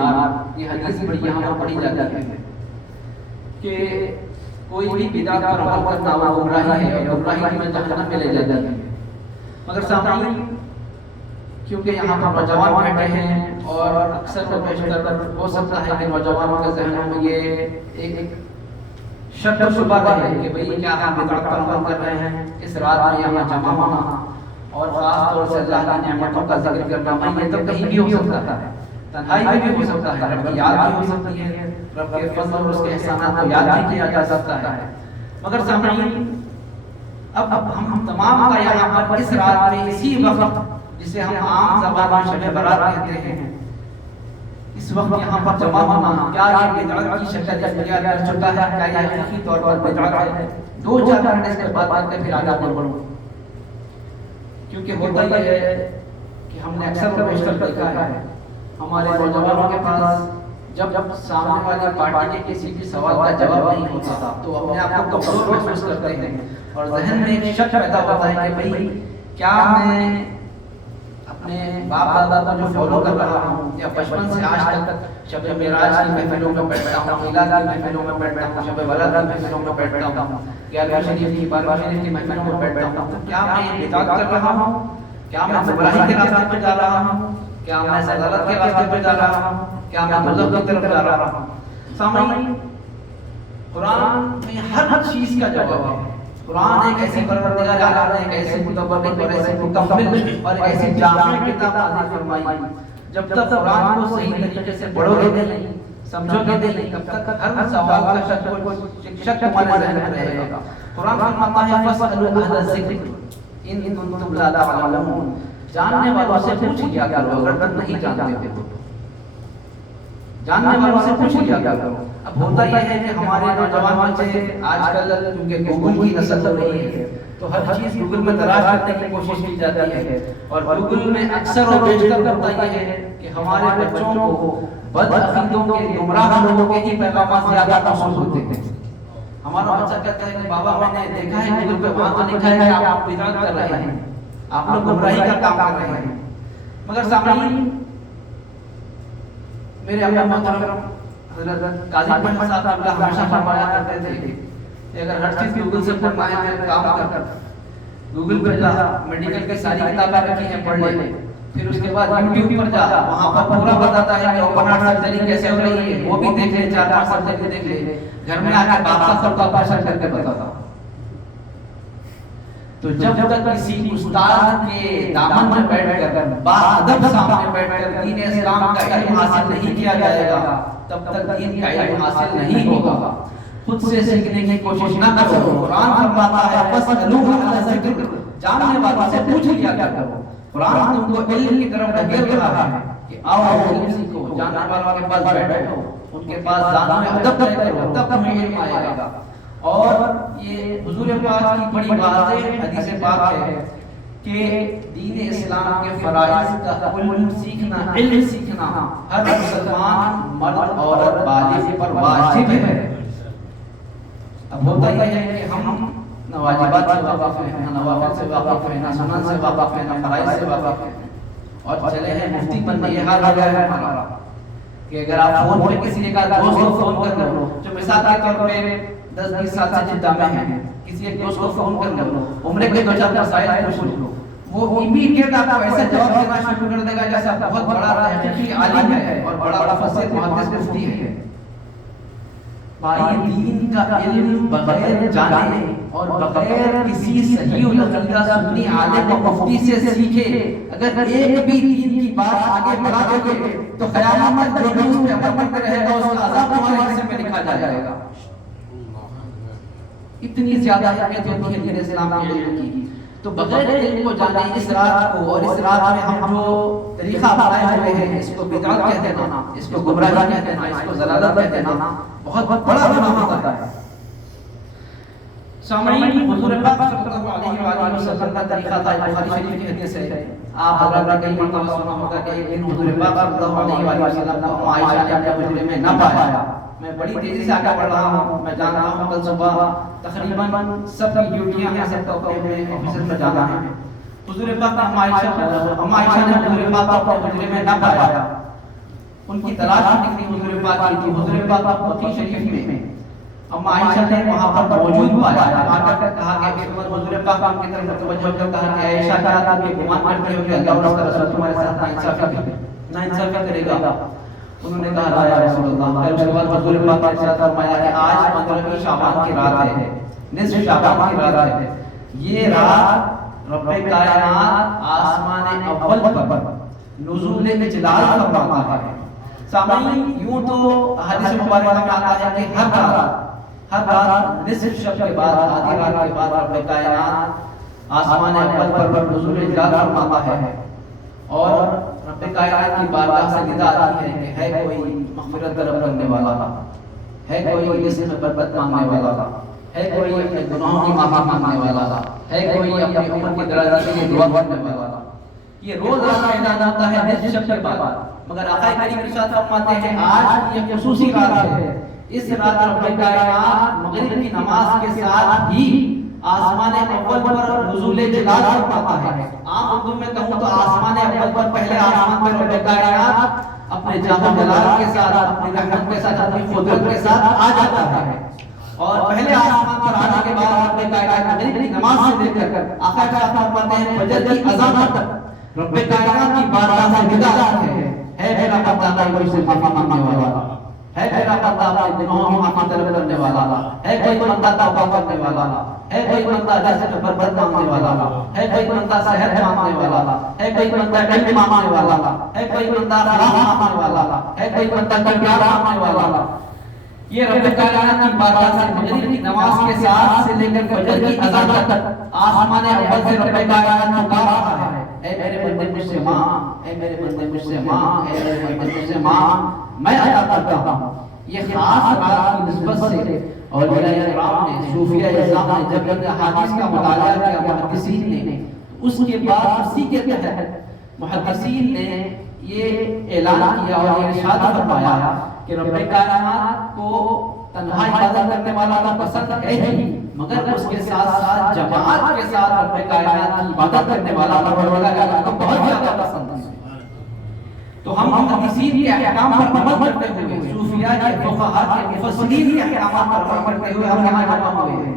النار، یہ حدیث بڑی یہاں پر پڑھی جاتی ہے کہ کوئی بھی بدعت پر عمل کرنا وہ گمراہی ہے اور گمراہی میں جہنم میں لے جاتی ہے۔ مگر سامعین، کیونکہ یہاں پر نوجوان بیٹھے ہیں اور اکثر و بیشتر ہو سکتا ہے کہ نوجوانوں کے ذہنوں میں یہ ایک شک و شبہ ہے کہ بھئی کیا ہم بدعت پر عمل کر رہے ہیں، اس رات میں یہاں جمع ہونا اور خاص طور سے اللہ کی نعمتوں کا ذکر کرنا، یہ تو کہیں بھی ہو سکتا ہے، تنہائی میں بھی ہو سکتا ہے، رب کی یاد بھی ہو سکتی ہے، رب کے فضل اور اس کے احسانات کو یاد بھی کیا جا سکتا ہے۔ مگر سامعین، اب ہم تمام کا یہاں پر اس رات میں اسی وقت جسے ہم عام زبان میں شب برات کہتے ہیں، اس وقت یہاں پر جمع ہونا، کیا یہ بدعت کی شکل اختیار کر چکا ہے؟ کیا یہ حقیقی طور پر بدعت ہے؟ دو چار منٹ اس کے بعد کرتے پھر آگے بڑھوں، کیونکہ ہوتا یہ ہے کہ ہم نے اکثر و بیشتر دیکھا ہے ہمارے نوجوانوں کے پاس جب سامنے والی پارٹی کے کسی بھی سوال کا جواب نہیں ہوتا تو اپنے آپ کو کمزور محسوس کرتے ہیں اور ذہن میں ایک شک پیدا ہوتا ہے کہ بھئی کیا میں اپنے باپ دادا کو جو فالو کر رہا ہوں یا بچپن سے آج تک شب معراج کی محفلوں میں بیٹھتا ہوں، میلاد کی محفلوں میں بیٹھتا ہوں، شب برات کی محفلوں میں بیٹھتا ہوں، 11ویں شریف کی 12ویں شریف کی محفلوں میں بیٹھتا ہوں، تو کیا میں یہ بدعت کر رہا ہوں؟ کیا میں گمراہی کے راستے پہ جا رہا ہوں؟ کیا میں ضلالت کے راستے پہ جا رہا ہوں؟ کیا میں مذہب کی طرف جا رہا ہوں؟ سامعین، قرآن میں ہر چیز کا جواب ہے۔ قرآن ایک ایسی پروردگار عالم نے ایک ایسی متبرک اور ایسی مکمل اور ایک ایسی جامع کتاب نازل فرمائی، جب تک قرآن کو صحیح طریقے سے پڑھو گے نہیں، سمجھو گے نہیں، تب تک ہر سوال کا شک تمہارے ذہن میں رہے گا۔ قرآن فرماتا ہے فَاسْأَلُوا أَهْلَ الذِّكْرِ إِن كُنتُمْ لَا تَعْلَمُونَ، جاننے والوں سے پوچھ لیا کرو اگر تم نہیں جانتے ہو، جاننے والوں سے پوچھ لیا کرو۔ اب ہوتا یہ ہے کہ ہمارے نوجوان بچے آج کل کیونکہ گوگل کی نسل ہو رہی ہے تو ہر چیز گوگل میں تلاش کرنے کی کوشش کی جاتی ہے، اور گوگل میں اکثر و بیشتر ہوتا یہ ہے کہ ہمارے بچوں کو بد عقیدوں کے، گمراہ لوگوں کے ہی پیغامات زیادہ موصول ہوتے ہیں۔ ہمارا بچہ کہتا ہے کہ بابا میں نے دیکھا ہے گوگل پہ، وہاں تو لکھا ہے کہ آپ بدعت کر رہے ہیں، آپ لوگ گمراہی کا کام کر رہے ہیں۔ مگر سامعین، میرے امام محترم حضرت قاضی پنڈت صاحب اللہ ہمیشہ فرمایا کرتے تھے کہ اگر ہر چیز گوگل سے پڑھنا ہے تو کام کر گوگل پہ جا، میڈیکل کی ساری کتابیں رکھی ہیں پڑھ لے، پھر اس کے بعد یوٹیوب پر جا، وہاں پر پورا بتاتا ہے کہ اوپن ہارٹ سرجری کیسے ہو رہی ہے، وہ بھی دیکھ لے، 4-5 سرجری دیکھ لے، گھر میں آ کے باپ کا خود آپریشن کر کے بتاتا۔ تو جب تک کسی استاد کے دامن میں بیٹھ کر، باادب سامنے بیٹھ کر دین اسلام کا علم حاصل نہیں کیا جائے گا، تب تک دین کا علم حاصل نہیں ہوگا۔ خود سے سیکھنے کی کوشش نہ کرو۔ قرآن فرماتا ہے فَاسْأَلُوا أَهْلَ الذِّكْرِ، جاننے والوں سے پوچھ لیا کرو۔ قرآن تم کو علم کی طرف ڈھکیل رہا ہے کہ آؤ علم سیکھو، جاننے والوں کے پاس بیٹھو، ان کے پاس جانو میں ادب کرو، تب تمہیں علم آئے گا۔ اور یہ حضور پاک کی بڑی واضح حدیث پاک ہے کہ دین اسلام کے فرائض کا علم سیکھنا، علم سیکھنا ہر مسلمان مرد عورت بالغ پر واجب ہے۔ اب ہوتا یہ ہے کہ ہم نہ واجبات سے واقف ہیں، نہ نوافل سے واقف ہیں، نہ سنن سے واقف ہیں، نہ فرائض سے واقف ہیں، اور چلے ہیں مفتی بننے، یہ حال ہو گیا ہے ہمارا کہ اگر آپ فون پہ کسی نے کہا دوست کو فون کر لو، جو مثال کے طور پہ 10-20 سال سے جدہ میں ہیں، کسی ایک دوست کو فون کر لو، عمرے کے 2-4 مسائل پوچھ لو، وہ امیڈیٹ آپ کو ایسا جواب دینا شروع کر دے گا جیسا بہت بڑا تحقیقی عالم ہے اور بڑا مفسر محدث مفتی ہے۔ بھائی، دین کا علم بغیر جانے اور بغیر کسی صحیح العقیدہ سنی عالم و مفتی سے سیکھے اگر ایک بھی دین کی بات آگے بڑھا دو گے تو قیامت تک جو اس پہ عمل کرتے رہے گا اس کا عذاب تمہارے حصے میں لکھا جائے گا۔ اتنی زیادہ اہمیت ہوتی ہے دین اسلام کے علم کی، تو بغیر علم کو جانے اس رات کو، اور اس رات میں ہم جو طریقہ اپنائے ہوئے ہیں، اس کو بدعت کہتے ہیں، اس کو گمراہی کہتے ہیں، اس کو ضلالت کہتے ہیں، بہت بڑا گناہ ہوتا ہے۔ سامعین، حضور پاک صلی اللہ علیہ وآلہ وسلم کا طریقہ تھا، بخاری شریف کی حدیث ہے، آپ حضرات نے کئی مرتبہ سنا ہوگا کہ ایک دن حضور پاک صلی اللہ علیہ وآلہ وسلم کو عائشہ نے اپنے حجرے میں نہ پایا۔ میں بڑی تیزی سے آگے بڑھ رہا ہوں، میں جان رہا ہوں کل صبح تقریباً سب کی ڈیوٹیاں ہیں، سب کو اپنے آفس میں جانا ہے۔ حضور پاک ہم عائشہ نے حضور پاک کو اپنے حجرے میں نہ پایا، ان کی تلاش نکلی حضور پاک کی، تو حضور پاک بقیع شریف میں اما عائشہ نے وہاں پر موجود پایا، آ کر کہا کہ اس وقت حضور پاک کی طرف متوجہ ہو کر کہا کہ عائشہ کیا تم یہ گمان کرتے ہو کہ اللہ اور اس کا رسول تمہارے ساتھ ناانصافی کرے گا؟ انہوں نے کہا لا یا رسول اللہ۔ پھر اس کے بعد حضور پاک نے ارشاد فرمایا کہ آج 15ویں شعبان کی رات ہے، نصف شعبان کی رات ہے، یہ رات رب کائنات آسمان اول پر نزول اجلال فرماتا ہے۔ سامعین، یوں تو حدیث مبارکہ میں آتا ہے کہ ہر رات نصف شب کے بعد، آدھی رات کے بعد رب کائنات آسمان اول پر نزول اجلال فرماتا ہے اور رب کائنات کی بارگاہ سے ندا آتی ہے کہ ہے کوئی مغفرت طلب کرنے والا، ہے کوئی جس میں برکت مانگنے والا، ہے کوئی اپنے گناہوں کی معافی مانگنے والا، ہے کوئی اپنی عمر کی درازی کے لیے دعا کرنے والا۔ یہ روز رات کا اعلان ہوتا ہے نصف شب کے بعد، مگر آقا کریم ارشاد فرماتے ہیں آج یہ خصوصی رات ہے، اس رات رب کائنات مغرب کی نماز کے ساتھ ہی آسمان اول پر نزول جلال فرماتا ہے۔ عام اردو میں کہوں تو آسمان اول پر پہلے آسمان پر رب کائنات اپنے جاہ و جلال کے ساتھ، اپنی رحمت کے ساتھ، اپنی قدرت کے ساتھ آ جاتا ہے، اور پہلے آسمان پر آنے کے بعد رب کائنات مغرب کی نماز سے لے کر آقا فرماتے ہیں فجر کی اذان تک رب کائنات کی بارگاہ سے ندا آتی ہے میرا بندہ کوئی سے معافی مانگنے والا، ہے میرا بندہ اپنے گناہوں کی معافی طلب کرنے والا، ہے کوئی بندہ توبہ کرنے والا، ہے کوئی بندہ رزق میں برکت مانگنے والا، ہے کوئی بندہ صحت مانگنے والا، ہے کوئی بندہ علم مانگنے والا، ہے کوئی بندہ راہ مانگنے والا، ہے کوئی بندہ پیار مانگنے والا۔ یہ رب کائنات کی بارگاہ سے مغرب کی نماز کے ساتھ سے لے کر فجر کی اذان تک آسمان اول سے رب کائنات پکار رہا ہے، اے میرے بندے مجھ سے مانگ، اے میرے بندے مجھ سے مانگ، اے میرے بندے مجھ سے مانگ، میں عطا کرتا ہوں۔ یہ خاص رات کی نسبت سے اولیاء کرام نے، صوفیاء اعظام نے جب ان احادیث کا مطالعہ کیا محدثین نے، اس کے بعد اسی کے تحت محدثین نے یہ اعلان کیا اور یہ ارشاد فرمایا کہ رب کائنات کو تنہا عبادت کرنے والا تو پسند ہے ہی، مگر اس کے ساتھ ساتھ جماعت کے ساتھ رب کائنات کی عبادت کرنے والا پروردگار کو بہت زیادہ پسند ہے۔ تو ہم محدثین کے احکام پر عمل کرتے ہوئے، صوفیاء کے، فقہاء کے، مفسرین کے احکامات پر عمل کرتے ہوئے ہم یہاں جمع ہوئے ہیں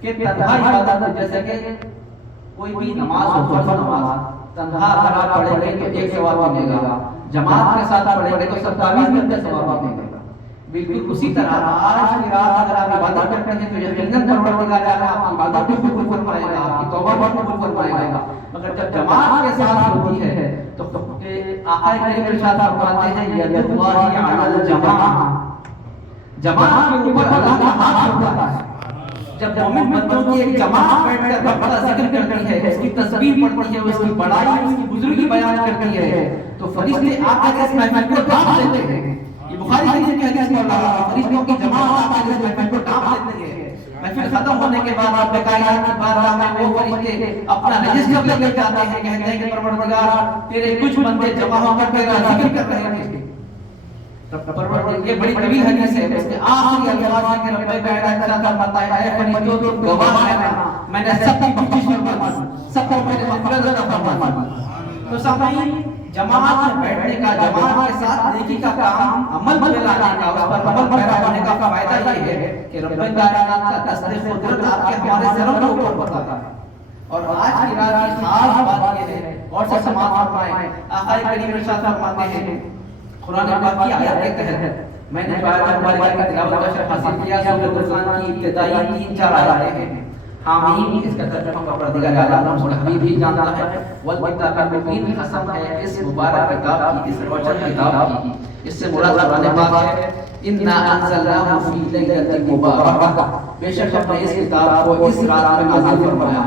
کہ تنہا عبادت، جیسے کہ کوئی بھی نماز ہو، فرض نماز تنہا اگر آپ پڑھیں گے تو 1 ثواب ملے گا، جماعت کے ساتھ پڑھیں گے تو 27 گھنٹے ثواب ملے گا۔ بالکل اسی طرح آج کی رات اگر آپ عبادت کرتے ہیں تو یقیناً پروردگار آپ کی عبادت بھی قبول فرمائے گا، آپ کی توبہ بھی قبول فرمائے گا۔ مگر جب جماعت کے ساتھ ہوتی ہے تو آقا کریم ارشاد فرماتے ہیں ید اللہ علی الجماعہ، جماعت کے اوپر اللہ کا ہاتھ ہوتا ہے۔ جب مومن بندوں کی ایک جماعت بیٹھ کر رب کا ذکر کرتی ہے، اس کی تسبیح پڑھتی ہے، اس کی بڑائی، اس کی بزرگی بیان کرتی ہے، تو فرشتے آ کر اس محفل کو ڈھانپ لیتے ہیں۔ یہ بخاری شریف کی حدیث میں اللہ فرشتوں کی جماعت آ کر اس محفل کو ڈھانپ لیتی ہے۔ محفل ختم ہونے کے بعد رب کائنات کی بارگاہ میں وہ فرشتے اپنا رجسٹر لے کر جاتے ہیں، کہتے ہیں کہ پروردگار تیرے کچھ بندے جمع ہو کر تیرا ذکر کر رہے ہیں۔ یہ بڑی طویل حدیث ہے، اس کے آخری الفاظ ہے کہ رب کائنات کا فرماتا ہے اے فرشتوں تم گواہ رہنا، میں نے سب کی بخشش فرما دی، سب کو میں نے مغفرت عطا فرما دی۔ تو سامعین، جماعت میں بیٹھنے کا، جماعت کے ساتھ نیکی کا کام عمل میں لانے کا، اس پر عمل پیرا ہونے کا فائدہ یہ ہے کہ رب کائنات کا دست قدرت آپ کے ہمارے سروں کے اوپر ہوتا ہے۔ اور آج کی رات کی خاص بات یہ ہے، اور سے سماعت فرمائیں، آقا کریم ارشاد فرماتے ہیں قرآن پاک کی آیت کے تحت میں نے آیت مبارکہ کی تلاوت کا شرف حاصل کیا۔ سورۃ الفرقان کی ابتدائی 3-4 آیتیں ہیں، حامیم، اس کا ترجمہ پروردگار عالم اور حبیب ہی جانتا ہے، والکتاب المبین، قسم ہے اس مبارک کتاب کی، اس روشن کتاب کی، اس سے مراد قرآن پاک ہے۔ انا انزلناہ فی لیلۃ مبارکہ، بے شک ہم نے اس کتاب کو اس رات میں نازل فرمایا۔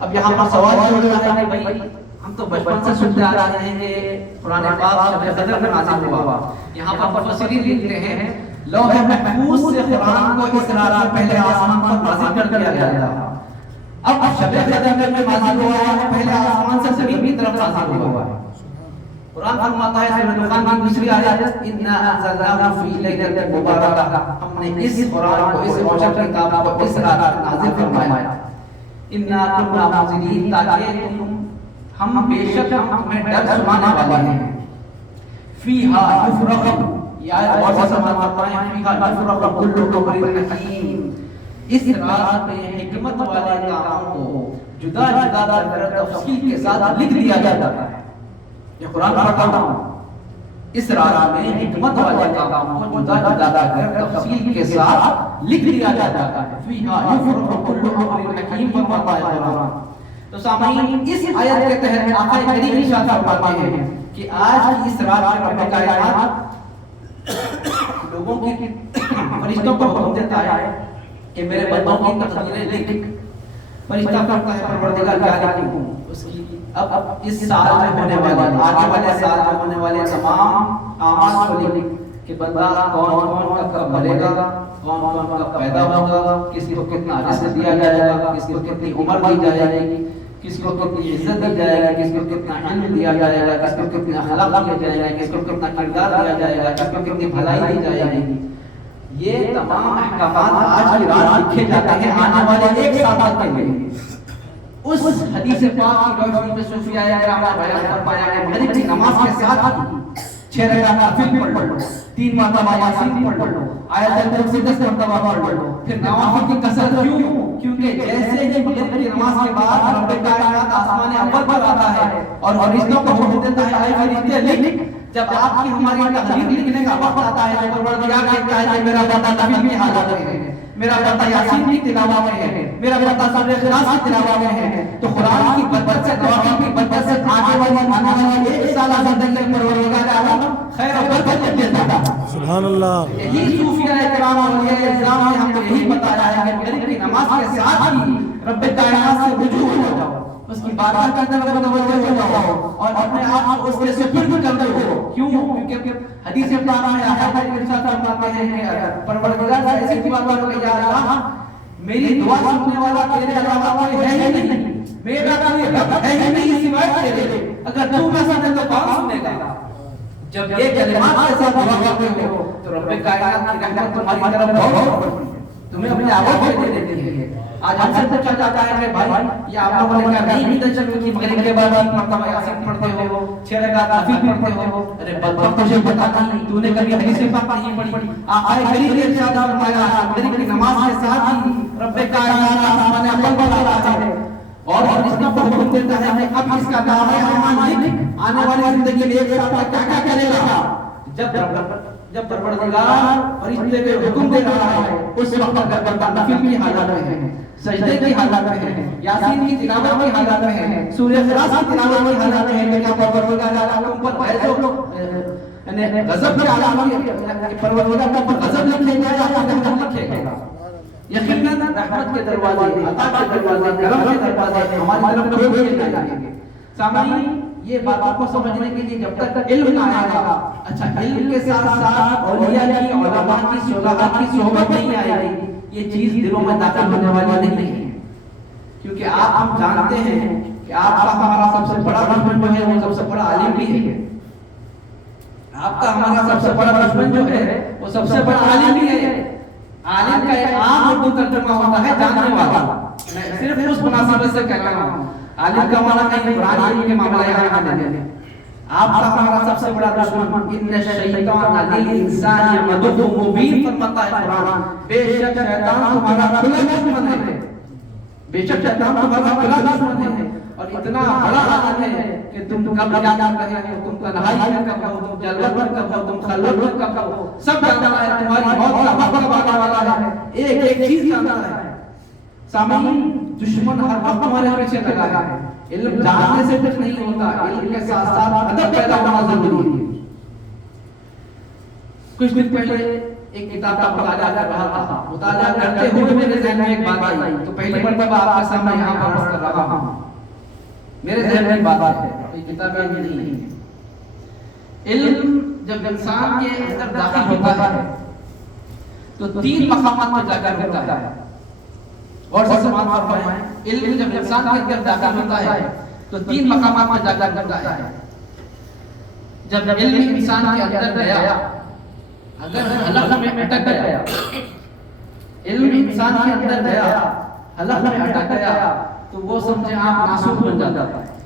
اب یہاں پر سوال یہ ہوتا ہے کہ بھائی ہم تو بچپن سے سنتے آ رہے ہیں کہ قرآن پاک شب قدر میں نازل ہوا، یہاں پر مفسرین لکھتے ہیں لوح محفوظ سے قرآن کو اس رات میں پہلے آسمان پر نازل کر دیا گیا تھا۔ اب شب قدر میں نازل ہوا ہے، پہلے آسمان سے زمین کی طرف نازل ہوا ہے۔ قرآن فرماتا ہے سورۃ الفرقان کی دوسری آیت انا انزلناہ فی لیلۃ مبارکہ، ہم نے اس قرآن کو، اس روشن کتاب کو اس رات میں نازل فرمایا۔ انا کنا منزلین، تاکہ ہم بے شک ہم تمہیں ڈر سنانے والے ہیں۔ فیہا یفرق، یا اور سے سمجھ فرمائیں فیہا یفرق کل امر حکیم، اس رات میں حکمت والے کاموں کو جدا جدا کر تفصیل کے ساتھ لکھ دیا جاتا ہے. یہ قرآن پڑھتا ہوں، اس رات میں حکمت والے کاموں کو جدا جدا کر تفصیل کے ساتھ لکھ دیا جاتا ہے. فیہا یفرق کل امر حکیم فرماتا ہے قرآن. تو سامعین، اس آیت کے تحت آقا کریم ارشاد فرماتے ہیں کہ آج کی اس رات میں رب کائنات لوگوں کی فرشتوں کو حکم دیتا ہے کہ میرے بندوں کی تقدیریں لکھ. فرشتہ کرتا ہے پروردگار کیا لکھوں اس کی اب اس سال میں ہونے والے، آنے والے سال میں ہونے والے تمام اعمال کو لکھ کہ بندہ کون کون کب مرے گا، کون کون کب پیدا ہوگا، کس کو کتنا رزق دیا جائے گا، کس کو کتنی عمر دی جائے گی، کس کو کتنی عزت دی جائے گی، کس کو کتنا علم دیا جائے گا، کس کو کتنا اخلاق دیا جائے گا، کس کو کتنا کردار دیا جائے گا، کس کو کتنی بھلائی دی جائے گی. یہ تمام احکامات آج کی رات لکھے جاتے ہیں آنے والے ایک سال تک کے لیے. اس حدیث پاک کی روشنی میں صوفیاء کرام نے بیان فرمایا کہ مغرب کی نماز کے ساتھ 6 رکعت نفل پڑھ لو، 3 مرتبہ یاسین پڑھ لو، آیت الکرسی 10 مرتبہ پڑھ لو. پھر نوافل کی کثرت کیوں؟ کیونکہ جیسے ہی مغرب کی نماز کے بعد رب کائنات آسمان اول پر آتا ہے اور فرشتوں کو حکم دیتا ہے اے فرشتے لکھ. جب آپ کی ہماری تقریر لکھنے کا وقت آتا ہے تو پروردگار کہتا ہے کہ میرا بندہ نفل کی حالت میں ہے، میرا بندہ یاسین کی تلاوت میں ہے، میرا بندہ سورہ اخلاص کی تلاوت میں ہے. تو قرآن کی برکت سے، نوافل کی برکت سے آنے والی ایک سالہ زندگی میں پروردگار عالم خیر و برکت دیتا ہے. سبحان اللہ. یہی صوفیاء کرام اور اولیاء کرام نے ہم کو یہی بتایا ہے کہ مغرب کی نماز کے ساتھ ہی رب کائنات سے رجوع ہو جاؤ، اس کی بارگاہ کا طرف متوجہ ہو جاؤ اور اپنے آپ کو اس کے سپرد کر دو. کیوں؟ کیونکہ حدیث پاک میں آیا ہے کہ ارشاد فرماتے ہیں کہ پروردگار سے ایسی دعا کرو کہ یا اللہ میری دعا سننے والا تیرے علاوہ کوئی ہے ہی نہیں، میرا کوئی رب ہے ہی نہیں سوائے تیرے، اگر تو نہ سنے تو کون سنے گا. جب یہ کلمات کے ساتھ دعا کرتے ہو تو رب کائنات کی رحمت تمہاری طرف بہت بڑھتی ہے، تمہیں اپنے آواز دے دیتی ہے. آج ہم سے پوچھا جاتا ہے کہ بھائی یہ آپ لوگوں نے کہا نہیں پتہ چلو کہ مغرب کے بعد 3 مرتبہ یاسین پڑھتے ہو، 6 رکعت نفل پڑھتے ہو. ارے بدبخت تجھے پتہ نہیں، تو نے کبھی حدیث پاک نہیں پڑھی. آقا کریم نے ارشاد فرمایا مغرب کی نماز کے ساتھ ہی رب کائنات آسمان اول پر آتا ہے اور اس کا حکم دیتا ہے کہ اب اس کا کام ہے اعمال لکھ، آنے والی زندگی میں ایک سال تک کیا کیا کرے گا. جب پروردگار فرشتے کو حکم دے رہا ہے اس وقت اگر بندہ نفل کی حالت میں ہے، سجدے کی حالت میں ہے، یاسین کی تلاوت کی حالت میں ہے، سورہ اخلاص کی تلاوت کی حالت میں ہے، کیا پروردگار عالم پر یعنی غضب کی حالت میں پروردگار پر غضب لکھے گا یا رحمت لکھے گا. یقیناً رحمت کے دروازے، عطا کے دروازے، کرم کے دروازے ہماری طرف کھول دیے جائیں گے. سامعین، یہ باتوں کو سمجھنے کے لیے جب تک علم نہ آئے گا، اچھا علم کے ساتھ ساتھ اولیاء کی، علماء کی، صلحاء کی صحبت نہیں آئے گی، یہ چیز دلوں میں داخل ہونے والی نہیں ہے. کیونکہ ہم جانتے ہیں کہ آپ کا ہمارا سب سے بڑا دشمن جو ہے وہ سب سے بڑا عالم بھی ہے. آپ کا ہمارا سب سے بڑا دشمن جو ہے وہ سب سے بڑا عالم بھی ہے. عالم کا ایک عام اردو ترجمہ ہوتا ہے جاننے والا. میں صرف اس مناسبت سے کہہ رہا ہوں، عالم کا معنی کہیں قرآن علم کے معاملہ یہاں نہ لے. آپ کا ہمارا سب سے بڑا دشمن ان الشیطان للانسان عدو مبین فرماتا ہے قرآن. بے شک شیطان تمہارا کھلا دشمن ہے، بے شک شیطان تمہارا کھلا دشمن ہے اور اتنا بڑا عالم ہے کہ تم کب کیا کر رہے ہو، تم تنہائی میں کب ہو، تم جلوت میں کب ہو، تم خلوت میں کب ہو، سب جانتا ہے. تمہاری موت کا وقت کب آنے والا ہے، ایک ایک چیز جانتا ہے. سامعین، دشمن ہر وقت ہمارے پیچھے لگا ہے. علم جاننے سے کچھ نہیں ہوتا، علم کے ساتھ ساتھ ادب پیدا ہونا ضروری ہے. کچھ دن پہلے ایک کتاب کا مطالعہ کر رہا تھا. مطالعہ کرتے ہوئے میرے ذہن میں ایک بات آئی تو پہلی مرتبہ آپ کے سامنے یہاں پر عرض کر رہا ہوں. میرے ذہن میں ایک بات ہے، یہ کتابیں نہیں ہے. علم جب انسان کے اندر داخل ہوتا ہے تو 3 مقامات پر جا کر ہوتا ہے. اور سماعت فرمائیں، علم جب انسان کے اندر داخل ہوتا ہے تو 3 مقامات پر جا کر ہوتا ہے. جب علم انسان کے اندر گیا، اگر حلق میں اٹک گیا، علم انسان کے اندر گیا، حلق میں اٹک گیا تو وہ سمجھے آپ معصوم بن جاتا ہے.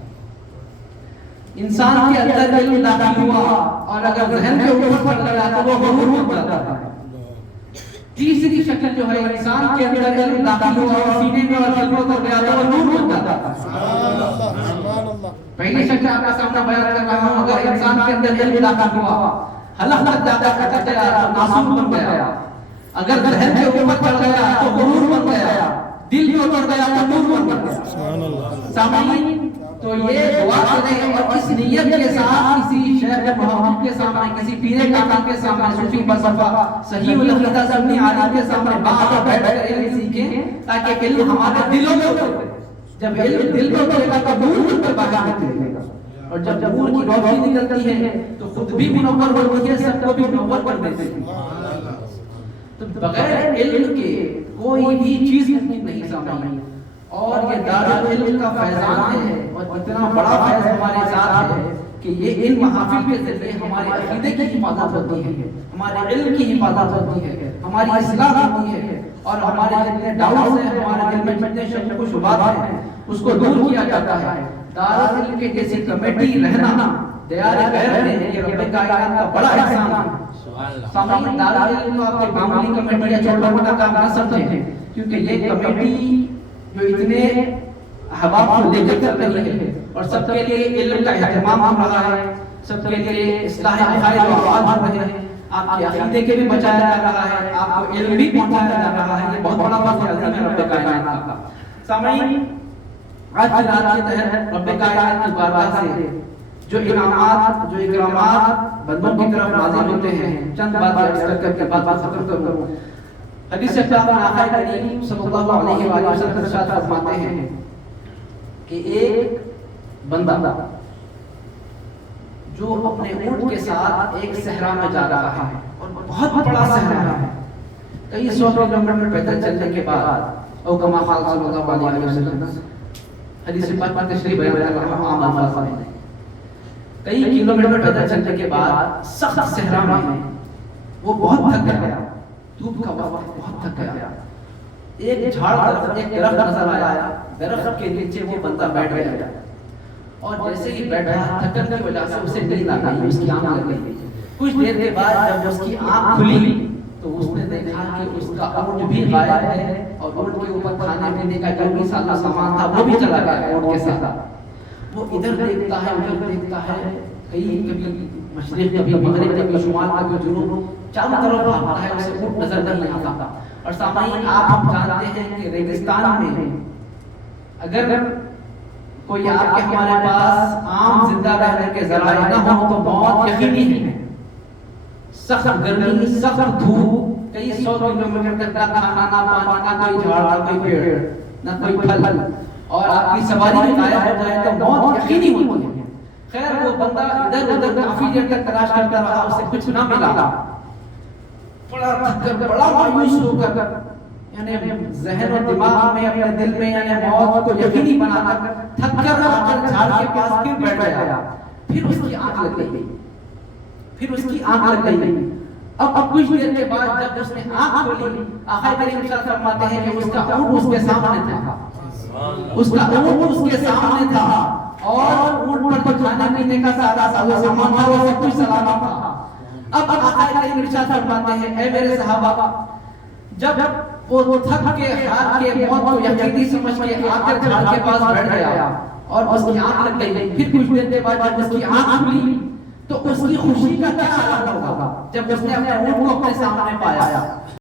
انسان کے اندر علم داخل ہوا اور اگر ذہن کے اوپر پڑ گیا تو وہ غرور بن جاتا ہے۔ تیسری شکل جو ہے انسان کے اندر علم داخل ہوا اور سینے میں اور دل میں اتر گیا تو وہ نور بن جاتا ہے۔ پہلی شکل آپ کا سامنے بیان کر رہا ہوں، اگر انسان کے اندر علم داخل ہوا، حلق تک جاتا کھٹک گیا تو معصوم بن گیا، اگر ذہن کے اوپر چڑھ گیا تو غرور بن گیا، دل میں اتر گیا تو نور بن گیا۔ سامعین، تو یہ دعا کریں اور اس نیت کے ساتھ کسی شیخ محمد کے سامنے، کسی پیر کامل کے سامنے، صوفی فلسفہ صحیح العقیدہ سنی عالم کے سامنے بات اور بیٹھ کر علم سیکھیں تاکہ علم ہمارے دلوں میں اترے۔ جب علم دل میں اترے گا تو نور ان پر باہر نکلے گا، اور جب نور کی روشنی نکلتی ہے تو خود بھی منور ہوتی ہے، سب کو بھی منور کر دیتے ہیں۔ تو بغیر علم کے کوئی بھی چیز ممکن نہیں سامنے، اور یہ دارالعلم کا فیضان ہے اور اتنا بڑا فیض ہمارے ساتھ ہے کہ یہ ان محافل کے ذریعے ہمارے عقیدے کی حفاظت ہوتی ہے، ہمارے علم کی حفاظت ہوتی ہے، ہماری اصلاح ہوتی ہے، اور ہمارے جتنے ڈاؤٹس ہیں، ہمارے دل میں جتنے شک و شبہات ہیں، اس کو دور کیا جاتا ہے۔ دارالعلم کے جیسی کمیٹی رہنا دیار غیر میں یہ رب کائنات کا بڑا احسان ہے۔ سامعین، دارالعلم تو آپ کے معمولی کمیٹی یا چھوٹا موٹا کام نہ سمجھیں، کیونکہ یہ کمیٹی جو اتنے احباب کو لے کر چل رہی ہے اور سب کے لیے علم کا اہتمام ہو رہا ہے، سب کے لیے اصلاح عقائد و اعمال ہو رہے ہیں، آپ کے عقیدے کے بھی بچایا جا رہا ہے، آپ کو علم بھی پہنچایا جا رہا ہے، یہ بہت بڑا فضل عظیم ہے رب کائنات کا۔ سامعین، آج کی رات کے تحت رب کائنات کی بارگاہ سے جو انعامات، جو اکرامات بندوں کی طرف نازل ہوتے ہیں، چند باتیں عرض کر کے بات ختم کروں۔ حدیث پاک میں آقا کریم صلی اللہ علیہ وآلہ وسلم ارشاد فرماتے ہیں کہ ایک بندہ جو اپنے اونٹ کے ساتھ ایک صحرا میں جا رہا ہے، اور بہت بڑا صحرا ہے، کئی 100 کلومیٹر پیدل چلنے کے بعد، او کما قال صلی اللہ علیہ وسلم، حدیث پاک میں تشریح بیان کر رہا ہوں عام الفاظ میں، کئی کلومیٹر پیدل چلنے کے بعد سخت صحرا میں وہ بہت تھک گیا، دھوپ کا وقت، بہت تھک گیا، ایک جھاڑ طرف ایک درخت نظر آیا، درخت کے نیچے وہ بندہ بیٹھ گیا، اور جیسے ہی بیٹھا تھکن کی وجہ سے اسے نیند آ گئی، اس کی آنکھ لگ گئی۔ کچھ دیر کے بعد جب اس کی آنکھ کھلی تو اس نے دیکھا کہ اس کا اونٹ بھی غائب ہے، اور اونٹ کے اوپر کھانے پینے کا جو بھی سارا سامان تھا وہ بھی چلا گیا اونٹ کے ساتھ۔ وہ ادھر دیکھتا ہے، ادھر دیکھتا ہے، کبھی مشرق، کبھی مغرب، کبھی شمال، کبھی جنوب، چاروں طرف بھاگتا ہے، اسے اونٹ نظر نہیں آتا۔ اور سامعین، آپ جانتے ہیں کہ ریگستان میں اگر کوئی آپ کے ہمارے پاس عام زندہ رہنے کے ذرائع نہ ہو تو موت یقینی ہے۔ سخت گرمی، سخت دھوپ، کئی 100 کلومیٹر تک نہ کھانا، نہ پانی، نہ کوئی جھاڑ، نہ کوئی پیڑ، نہ کوئی پھل، اور آپ کی سواری میں غائب ہو جائے تو موت یقینی ہوتی ہے۔ خیر، وہ بندہ ادھر ادھر کافی دیر تک تلاش کرتا رہا، اسے کچھ نہ ملا، بڑا تھک کر، بڑا مایوس ہو کر، یعنی ذہن و دماغ میں، اپنے دل میں، یعنی موت کو یقینی بنا کر تھک کر آ کر جھاڑ کے پاس پھر بیٹھ گیا۔ پھر اس کی آنکھ لگ گئی، پھر اس کی آنکھ لگ گئی۔ اب کچھ دیر کے بعد جب اس نے آنکھ کھولی، آقا کریم صلی اللہ علیہ وسلم فرماتے ہیں کہ اس کا اونٹ اس کے سامنے تھا، اس کا اونٹ اس کے سامنے تھا، اور اونٹ پر جو کھانے پینے کا سارا سامان تھا وہ سب کچھ سلامت تھا۔ اب آقا کریم ارشاد فرماتے ہیں، اے میرے صحابہ، جب وہ تھک کے ہار کے موت کو یقینی سمجھ کے آ کر جھاڑ کے پاس بیٹھ گیا اور اس کی آنکھ لگ گئی، پھر کچھ دیر کے بعد جب اس کی آنکھ کھلی تو اس کی خوشی کا کیا عالم ہوگا جب اس نے اپنے اونٹ کو اپنے سامنے پایا۔